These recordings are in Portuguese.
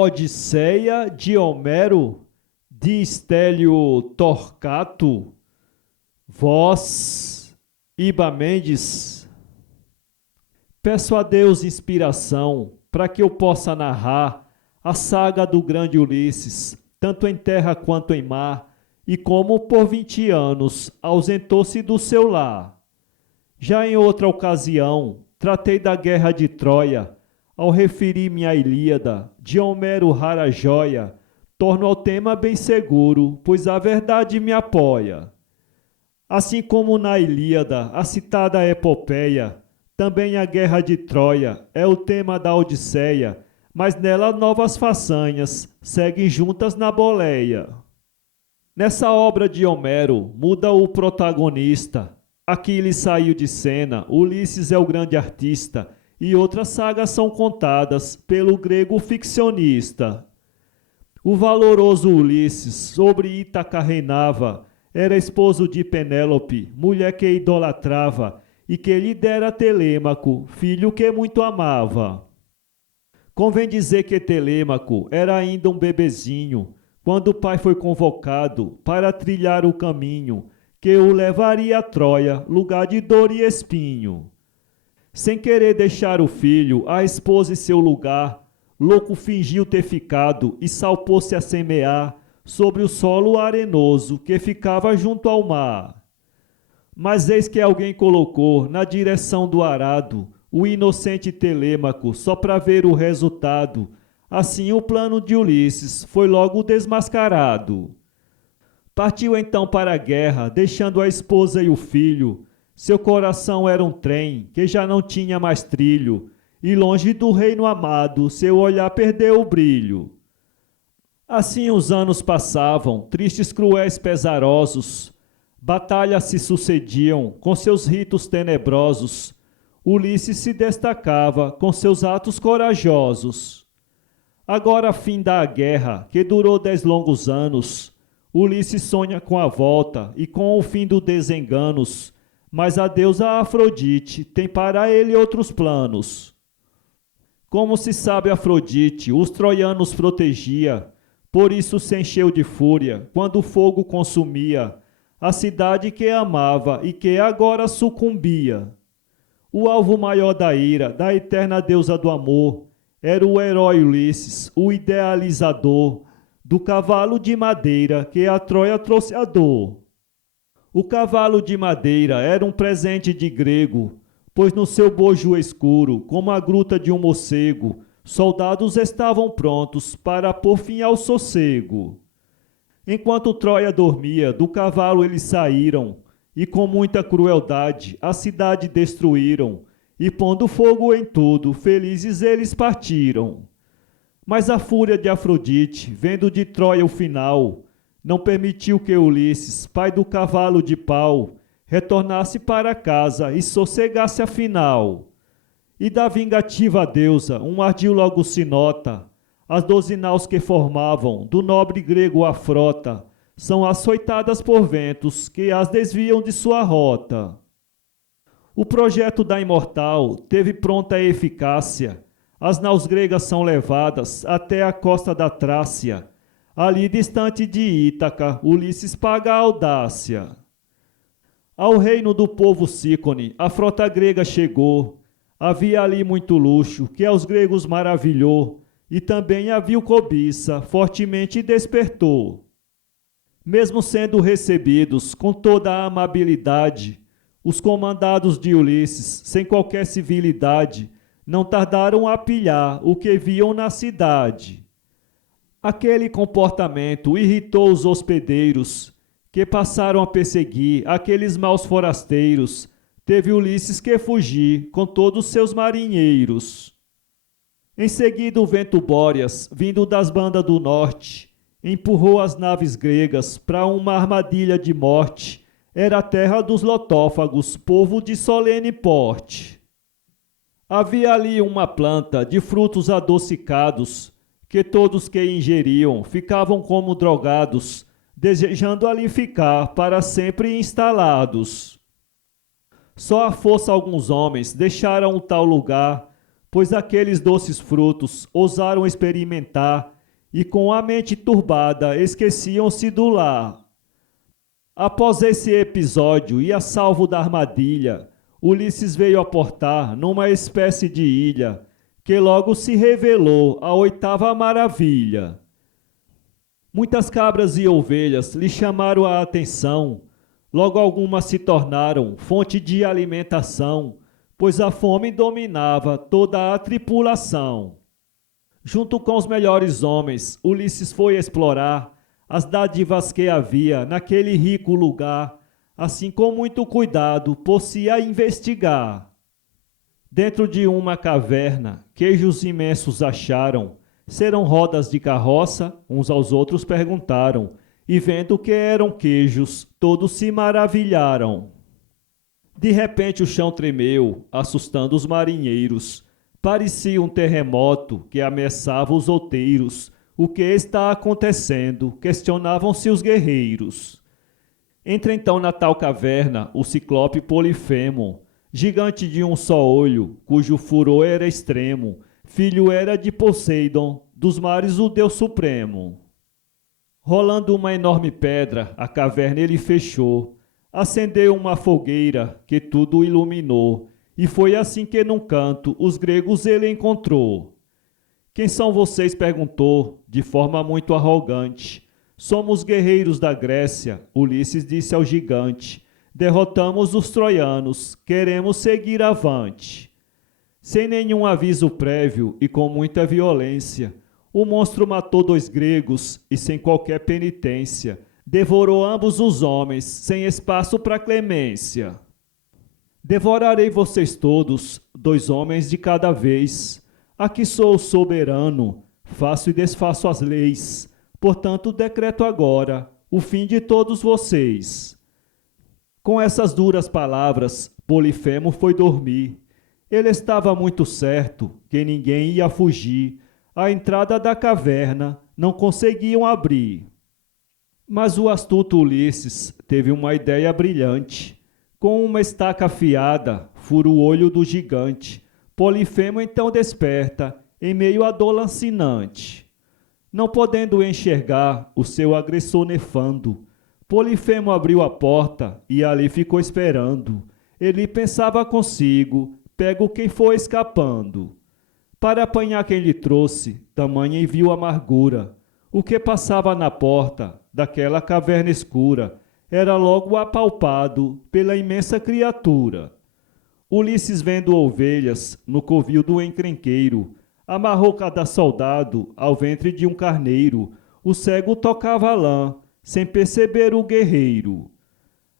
Odisseia de Homero, de Stélio Torquato, voz, Iba Mendes. Peço a Deus inspiração para que eu possa narrar a saga do grande Ulisses, tanto em terra quanto em mar, e como por 20 anos ausentou-se do seu lar. Já em outra ocasião, tratei da guerra de Troia, ao referir-me à Ilíada, de Homero rara joia, torno ao tema bem seguro, pois a verdade me apoia. Assim como na Ilíada, a citada epopeia, também a guerra de Troia é o tema da Odisseia, mas nela novas façanhas seguem juntas na boleia. Nessa obra de Homero, muda o protagonista. Aquiles saiu de cena, Ulisses é o grande artista, e outras sagas são contadas pelo grego ficcionista. O valoroso Ulisses sobre Ítaca reinava, era esposo de Penélope, mulher que idolatrava, e que lhe dera Telêmaco, filho que muito amava. Convém dizer que Telêmaco era ainda um bebezinho, quando o pai foi convocado para trilhar o caminho, que o levaria a Troia, lugar de dor e espinho. Sem querer deixar o filho, a esposa e seu lugar, louco fingiu ter ficado e salpou-se a semear sobre o solo arenoso que ficava junto ao mar. Mas eis que alguém colocou na direção do arado o inocente Telêmaco só para ver o resultado. Assim o plano de Ulisses foi logo desmascarado. Partiu então para a guerra, deixando a esposa e o filho. Seu coração era um trem que já não tinha mais trilho, e longe do reino amado seu olhar perdeu o brilho. Assim os anos passavam, tristes, cruéis, pesarosos. Batalhas se sucediam com seus ritos tenebrosos. Ulisses se destacava com seus atos corajosos. Agora, fim da guerra, que durou 10 longos anos, Ulisses sonha com a volta e com o fim dos desenganos, mas a deusa Afrodite tem para ele outros planos. Como se sabe, Afrodite os troianos protegia, por isso se encheu de fúria quando o fogo consumia a cidade que amava e que agora sucumbia. O alvo maior da ira da eterna deusa do amor era o herói Ulisses, o idealizador do cavalo de madeira que a Troia trouxe à dor. O cavalo de madeira era um presente de grego, pois no seu bojo escuro, como a gruta de um morcego, soldados estavam prontos para pôr fim ao sossego. Enquanto Troia dormia, do cavalo eles saíram, e com muita crueldade a cidade destruíram, e pondo fogo em tudo, felizes eles partiram. Mas a fúria de Afrodite, vendo de Troia o final, não permitiu que Ulisses, pai do cavalo de pau, retornasse para casa e sossegasse afinal. E da vingativa deusa, um ardil logo se nota, as 12 naus que formavam do nobre grego a frota, são açoitadas por ventos que as desviam de sua rota. O projeto da imortal teve pronta eficácia, as naus gregas são levadas até a costa da Trácia, ali distante de Ítaca, Ulisses paga a audácia. Ao reino do povo Cícone, a frota grega chegou, havia ali muito luxo, que aos gregos maravilhou, e também a vil cobiça fortemente despertou. Mesmo sendo recebidos com toda a amabilidade, os comandados de Ulisses, sem qualquer civilidade, não tardaram a pilhar o que viam na cidade. Aquele comportamento irritou os hospedeiros, que passaram a perseguir aqueles maus forasteiros. Teve Ulisses que fugir com todos seus marinheiros. Em seguida o vento Bóreas, vindo das bandas do norte, empurrou as naves gregas para uma armadilha de morte. Era a terra dos lotófagos, povo de solene porte. Havia ali uma planta de frutos adocicados, que todos que ingeriam ficavam como drogados, desejando ali ficar para sempre instalados. Só à força alguns homens deixaram o tal lugar, pois aqueles doces frutos ousaram experimentar e com a mente turbada esqueciam-se do lar. Após esse episódio e a salvo da armadilha, Ulisses veio aportar numa espécie de ilha, que logo se revelou a oitava maravilha. Muitas cabras e ovelhas lhe chamaram a atenção, logo algumas se tornaram fonte de alimentação, pois a fome dominava toda a tripulação. Junto com os melhores homens, Ulisses foi explorar as dádivas que havia naquele rico lugar, assim com muito cuidado pôs-se a investigar. Dentro de uma caverna, queijos imensos acharam, serão rodas de carroça, uns aos outros perguntaram, e vendo que eram queijos, todos se maravilharam. De repente o chão tremeu, assustando os marinheiros. Parecia um terremoto que ameaçava os outeiros. O que está acontecendo? Questionavam-se os guerreiros. Entra então na tal caverna o ciclope Polifemo, gigante de um só olho, cujo furor era extremo, filho era de Poseidon, dos mares o Deus Supremo. Rolando uma enorme pedra, a caverna ele fechou, acendeu uma fogueira que tudo iluminou, e foi assim que num canto os gregos ele encontrou. Quem são vocês? Perguntou, de forma muito arrogante. Somos guerreiros da Grécia, Ulisses disse ao gigante. Derrotamos os troianos, queremos seguir avante. Sem nenhum aviso prévio e com muita violência, o monstro matou 2 gregos e sem qualquer penitência, devorou ambos os homens, sem espaço para clemência. Devorarei vocês todos, 2 homens de cada vez. Aqui sou o soberano, faço e desfaço as leis. Portanto, decreto agora o fim de todos vocês. Com essas duras palavras, Polifemo foi dormir. Ele estava muito certo que ninguém ia fugir. A entrada da caverna não conseguiam abrir. Mas o astuto Ulisses teve uma ideia brilhante. Com uma estaca afiada, fura o olho do gigante. Polifemo então desperta, em meio à dor lancinante. Não podendo enxergar o seu agressor nefando, Polifemo abriu a porta e ali ficou esperando. Ele pensava consigo, pego quem for escapando. Para apanhar quem lhe trouxe, tamanha enviou amargura. O que passava na porta daquela caverna escura era logo apalpado pela imensa criatura. Ulisses, vendo ovelhas no covil do encrenqueiro, amarrou cada soldado ao ventre de um carneiro. O cego tocava lã, sem perceber o guerreiro.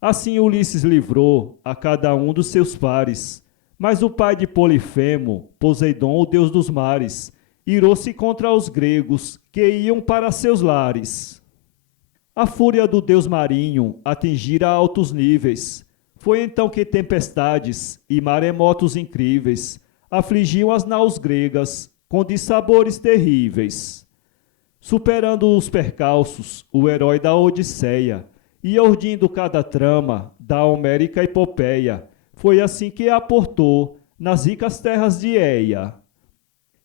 Assim Ulisses livrou a cada um dos seus pares. Mas o pai de Polifemo, Poseidon, o deus dos mares, irou-se contra os gregos que iam para seus lares. A fúria do deus marinho atingira altos níveis. Foi então que tempestades e maremotos incríveis afligiam as naus gregas com dissabores terríveis. Superando os percalços, o herói da Odisseia ia urdindo cada trama da homérica epopeia. Foi assim que aportou nas ricas terras de Eia.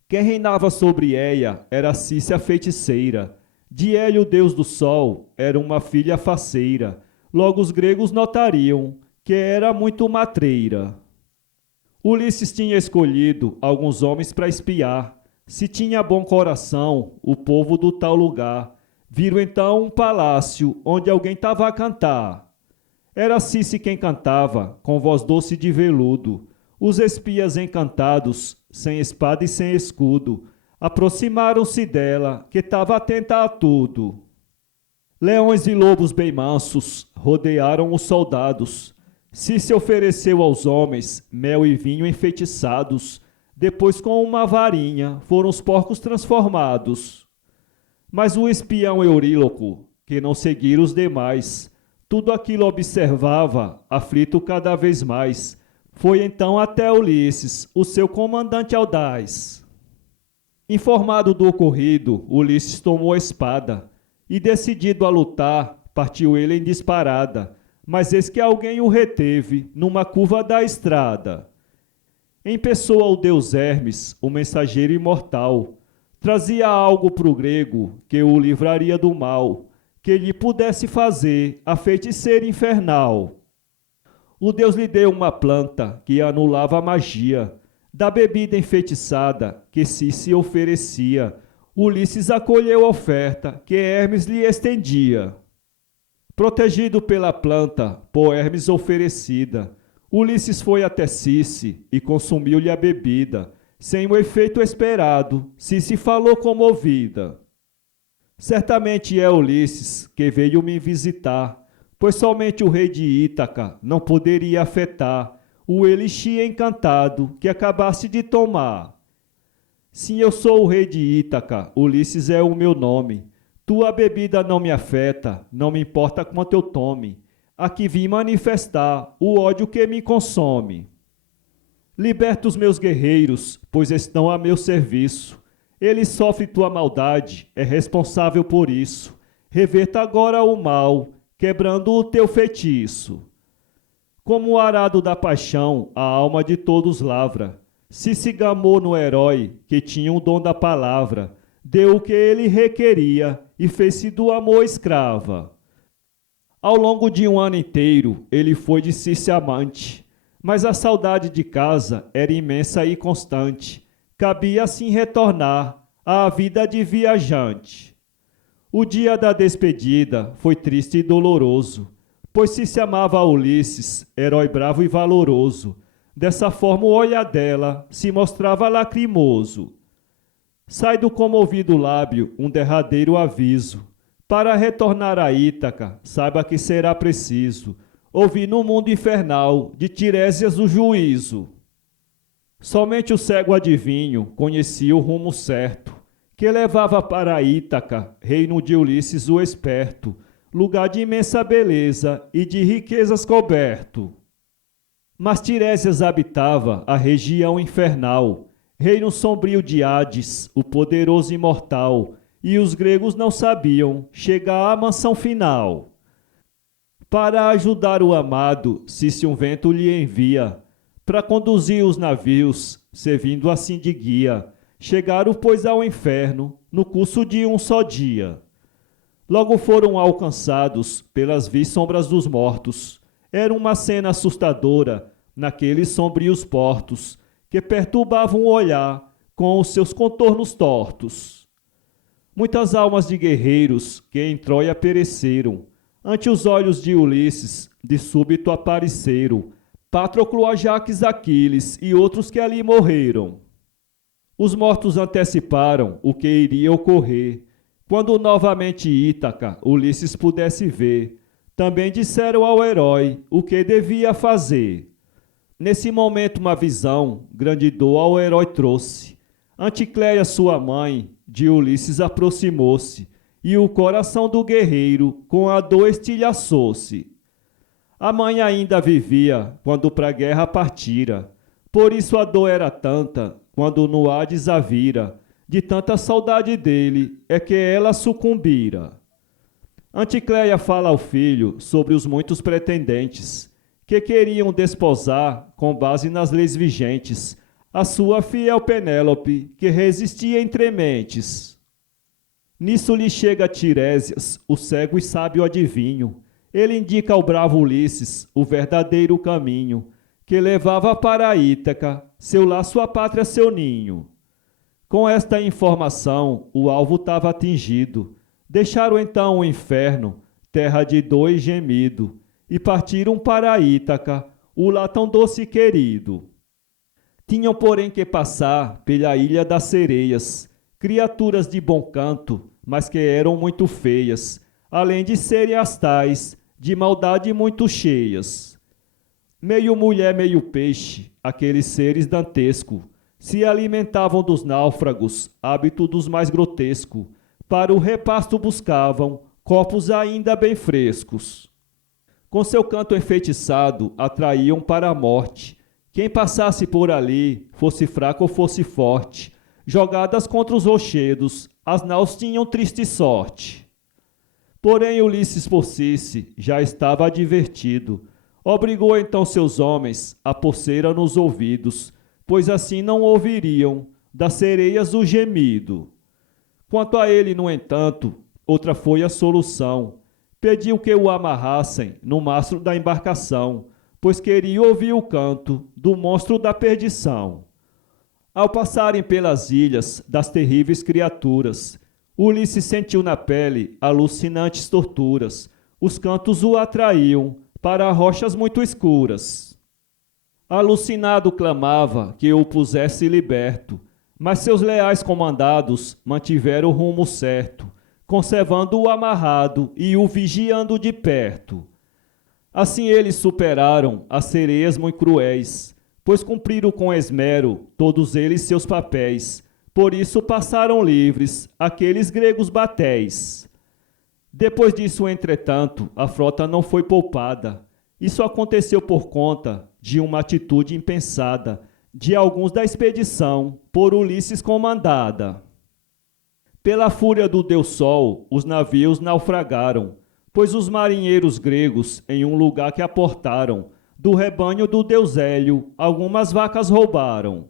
Quem reinava sobre Eia era Cícia a feiticeira. De Hélio, deus do sol, era uma filha faceira. Logo os gregos notariam que era muito matreira. Ulisses tinha escolhido alguns homens para espiar. Se tinha bom coração, o povo do tal lugar. Viram então um palácio onde alguém estava a cantar. Era Cícia quem cantava, com voz doce de veludo. Os espias encantados, sem espada e sem escudo, aproximaram-se dela, que estava atenta a tudo. Leões e lobos bem mansos rodearam os soldados. Cícia ofereceu aos homens mel e vinho enfeitiçados. Depois, com uma varinha, foram os porcos transformados. Mas o espião Euríloco, que não seguira os demais, tudo aquilo observava, aflito cada vez mais. Foi então até Ulisses, o seu comandante audaz. Informado do ocorrido, Ulisses tomou a espada e, decidido a lutar, partiu ele em disparada. Mas eis que alguém o reteve numa curva da estrada. Em pessoa o deus Hermes, o mensageiro imortal, trazia algo para o grego que o livraria do mal, que lhe pudesse fazer a feiticeira infernal. O deus lhe deu uma planta que anulava a magia, da bebida enfeitiçada que se oferecia. Ulisses acolheu a oferta que Hermes lhe estendia. Protegido pela planta, por Hermes oferecida, Ulisses foi até Circe e consumiu-lhe a bebida. Sem o efeito esperado, Circe falou comovida. Certamente é Ulisses que veio me visitar, pois somente o rei de Ítaca não poderia afetar o elixir encantado que acabaste de tomar. Sim, eu sou o rei de Ítaca, Ulisses é o meu nome. Tua bebida não me afeta, não me importa quanto eu tome. Aqui vim manifestar o ódio que me consome. Liberta os meus guerreiros, pois estão a meu serviço. Eles sofrem tua maldade, é responsável por isso. Reverta agora o mal, quebrando o teu feitiço. Como o arado da paixão, a alma de todos lavra. Se gamou no herói, que tinha o dom da palavra, deu o que ele requeria e fez-se do amor escrava. Ao longo de um ano inteiro, ele foi de Circe amante, mas a saudade de casa era imensa e constante. Cabia assim retornar à vida de viajante. O dia da despedida foi triste e doloroso, pois Circe amava a Ulisses, herói bravo e valoroso. Dessa forma o olhar dela se mostrava lacrimoso. Sai do comovido lábio um derradeiro aviso. Para retornar a Ítaca, saiba que será preciso ouvir no mundo infernal de Tiresias o juízo. Somente o cego adivinho conhecia o rumo certo, que levava para Ítaca, reino de Ulisses o esperto, lugar de imensa beleza e de riquezas coberto. Mas Tiresias habitava a região infernal, reino sombrio de Hades, o poderoso imortal, e os gregos não sabiam chegar à mansão final. Para ajudar o amado, Circe um vento lhe envia, para conduzir os navios, servindo assim de guia. Chegaram, pois, ao inferno, no curso de um só dia. Logo foram alcançados pelas vis sombras dos mortos. Era uma cena assustadora naqueles sombrios portos, que perturbavam o olhar com os seus contornos tortos. Muitas almas de guerreiros que em Troia pereceram, ante os olhos de Ulisses, de súbito apareceram, Patroclo, Ajax, Aquiles e outros que ali morreram. Os mortos anteciparam o que iria ocorrer, quando novamente Ítaca Ulisses pudesse ver. Também disseram ao herói o que devia fazer. Nesse momento uma visão, grande dor ao herói trouxe. Anticléia, sua mãe, de Ulisses aproximou-se, e o coração do guerreiro com a dor estilhaçou-se. A mãe ainda vivia quando pra guerra partira, por isso a dor era tanta quando no Hades a vira, de tanta saudade dele é que ela sucumbira. Anticléia fala ao filho sobre os muitos pretendentes que queriam desposar, com base nas leis vigentes, a sua fiel Penélope, que resistia entre mentes. Nisso lhe chega Tiresias, o cego e sábio adivinho. Ele indica ao bravo Ulisses o verdadeiro caminho, que levava para Ítaca, seu lar, sua pátria, seu ninho. Com esta informação, o alvo estava atingido. Deixaram então o inferno, terra de dor e gemido, e partiram para Ítaca, o lar tão doce e querido. Tinham, porém, que passar pela ilha das sereias, criaturas de bom canto, mas que eram muito feias, além de serem as tais, de maldade muito cheias. Meio mulher, meio peixe, aqueles seres dantescos, se alimentavam dos náufragos, hábito dos mais grotesco. Para o repasto buscavam corpos ainda bem frescos. Com seu canto enfeitiçado, atraíam para a morte quem passasse por ali, fosse fraco ou fosse forte. Jogadas contra os rochedos, as naus tinham triste sorte. Porém Ulisses por Circe já estava advertido. Obrigou então seus homens a pulseira nos ouvidos, pois assim não ouviriam das sereias o gemido. Quanto a ele, no entanto, outra foi a solução. Pediu que o amarrassem no mastro da embarcação, pois queria ouvir o canto do monstro da perdição. Ao passarem pelas ilhas das terríveis criaturas, Ulisses sentiu na pele alucinantes torturas. Os cantos o atraíam para rochas muito escuras. Alucinado clamava que o pusesse liberto, mas seus leais comandados mantiveram o rumo certo, conservando-o amarrado e o vigiando de perto. Assim eles superaram as sereias muito cruéis, pois cumpriram com esmero todos eles seus papéis. Por isso passaram livres aqueles gregos batéis. Depois disso, entretanto, a frota não foi poupada. Isso aconteceu por conta de uma atitude impensada de alguns da expedição, por Ulisses comandada. Pela fúria do Deus Sol, os navios naufragaram, pois os marinheiros gregos em um lugar que aportaram, do rebanho do Deus Hélio, algumas vacas roubaram.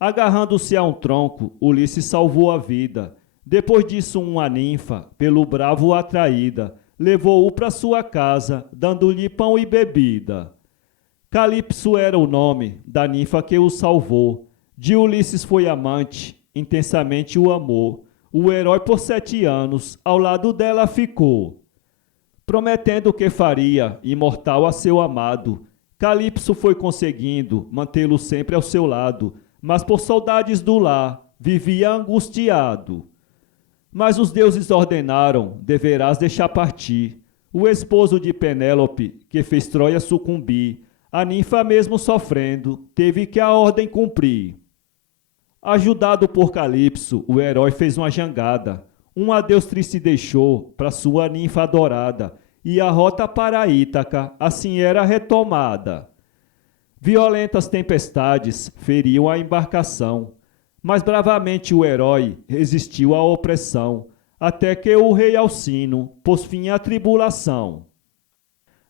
Agarrando-se a um tronco, Ulisses salvou a vida. Depois disso, uma ninfa, pelo bravo atraída, levou-o para sua casa, dando-lhe pão e bebida. Calipso era o nome da ninfa que o salvou. De Ulisses foi amante, intensamente o amou. O herói por 7 anos ao lado dela ficou. Prometendo que faria imortal a seu amado, Calipso foi conseguindo mantê-lo sempre ao seu lado, mas por saudades do lar vivia angustiado. Mas os deuses ordenaram, deverás deixar partir o esposo de Penélope, que fez Troia sucumbir. A ninfa mesmo sofrendo, teve que a ordem cumprir. Ajudado por Calipso, o herói fez uma jangada. Um adeus triste deixou para sua ninfa adorada, e a rota para Ítaca assim era retomada. Violentas tempestades feriam a embarcação, mas bravamente o herói resistiu à opressão, até que o rei Alcino pôs fim à tribulação.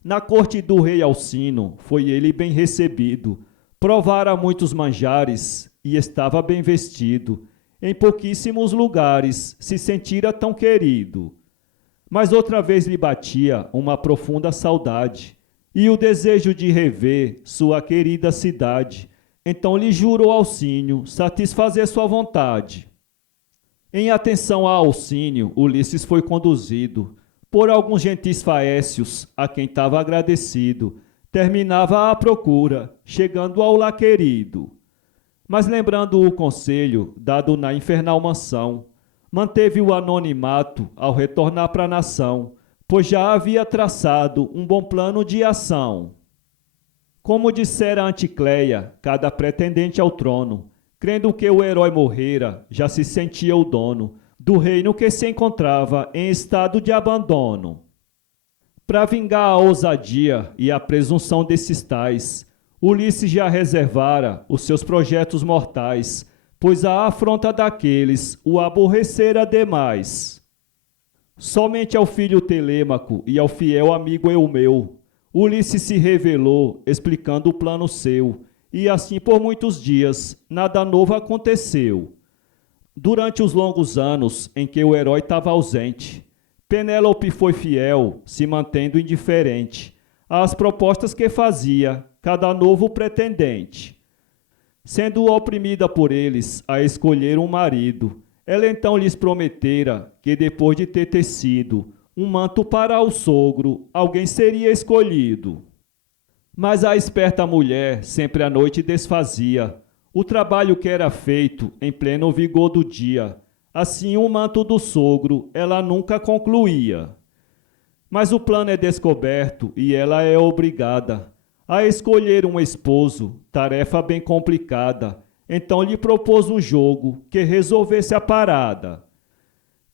Na corte do rei Alcino foi ele bem recebido, provara muitos manjares e estava bem vestido. Em pouquíssimos lugares se sentira tão querido. Mas outra vez lhe batia uma profunda saudade e o desejo de rever sua querida cidade. Então lhe jurou Alcínio satisfazer sua vontade. Em atenção a Alcínio, Ulisses foi conduzido por alguns gentis faécios, a quem estava agradecido. Terminava a procura, chegando ao lá querido. Mas lembrando o conselho dado na infernal mansão, manteve o anonimato ao retornar para a nação, pois já havia traçado um bom plano de ação. Como dissera Anticleia, cada pretendente ao trono, crendo que o herói morrera, já se sentia o dono do reino que se encontrava em estado de abandono. Para vingar a ousadia e a presunção desses tais, Ulisses já reservara os seus projetos mortais, pois a afronta daqueles o aborrecera demais. Somente ao filho Telêmaco e ao fiel amigo Eumeu, Ulisses se revelou, explicando o plano seu, e assim por muitos dias nada novo aconteceu. Durante os longos anos em que o herói estava ausente, Penélope foi fiel, se mantendo indiferente às propostas que fazia cada novo pretendente. Sendo oprimida por eles a escolher um marido, ela então lhes prometera que depois de ter tecido um manto para o sogro, alguém seria escolhido. Mas a esperta mulher sempre à noite desfazia o trabalho que era feito em pleno vigor do dia. Assim o manto do sogro ela nunca concluía. Mas o plano é descoberto e ela é obrigada a escolher um esposo, tarefa bem complicada. Então lhe propôs um jogo que resolvesse a parada.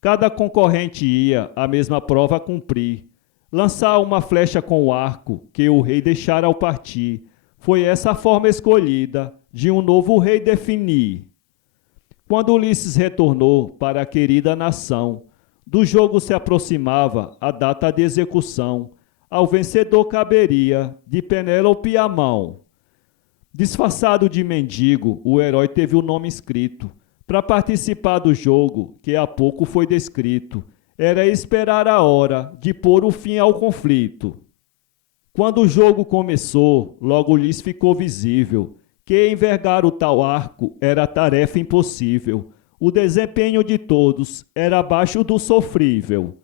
Cada concorrente ia a mesma prova cumprir, lançar uma flecha com o arco que o rei deixara ao partir. Foi essa a forma escolhida de um novo rei definir. Quando Ulisses retornou para a querida nação, do jogo se aproximava a data de execução. Ao vencedor caberia de Penélope a mão. Disfarçado de mendigo, o herói teve o nome escrito. Para participar do jogo, que há pouco foi descrito, era esperar a hora de pôr o fim ao conflito. Quando o jogo começou, logo lhes ficou visível que envergar o tal arco era tarefa impossível. O desempenho de todos era abaixo do sofrível.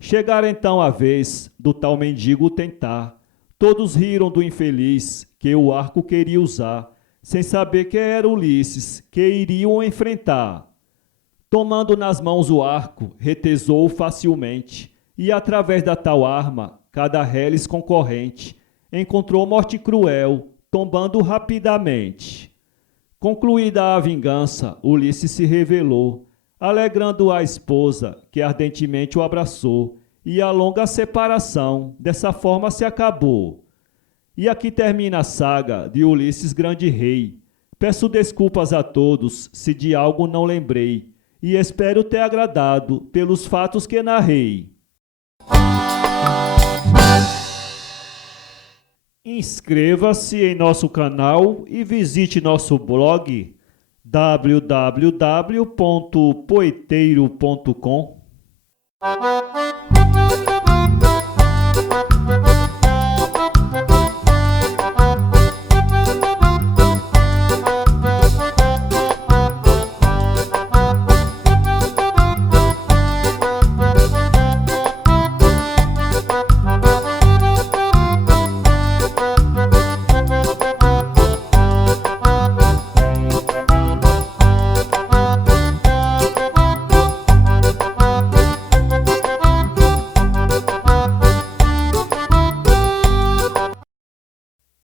Chegara então a vez do tal mendigo tentar. Todos riram do infeliz que o arco queria usar, sem saber que era Ulisses que iriam enfrentar. Tomando nas mãos o arco, retesou facilmente, e através da tal arma, cada reles concorrente encontrou morte cruel, tombando rapidamente. Concluída a vingança, Ulisses se revelou, alegrando a esposa, que ardentemente o abraçou, e a longa separação dessa forma se acabou. E aqui termina a saga de Ulisses Grande Rei. Peço desculpas a todos se de algo não lembrei, e espero ter agradado pelos fatos que narrei. Inscreva-se em nosso canal e visite nosso blog www.poeteiro.com.